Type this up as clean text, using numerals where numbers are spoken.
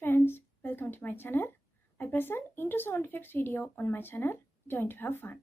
friends, welcome to my channel. I present intro sound effects video on my channel. Join to have fun.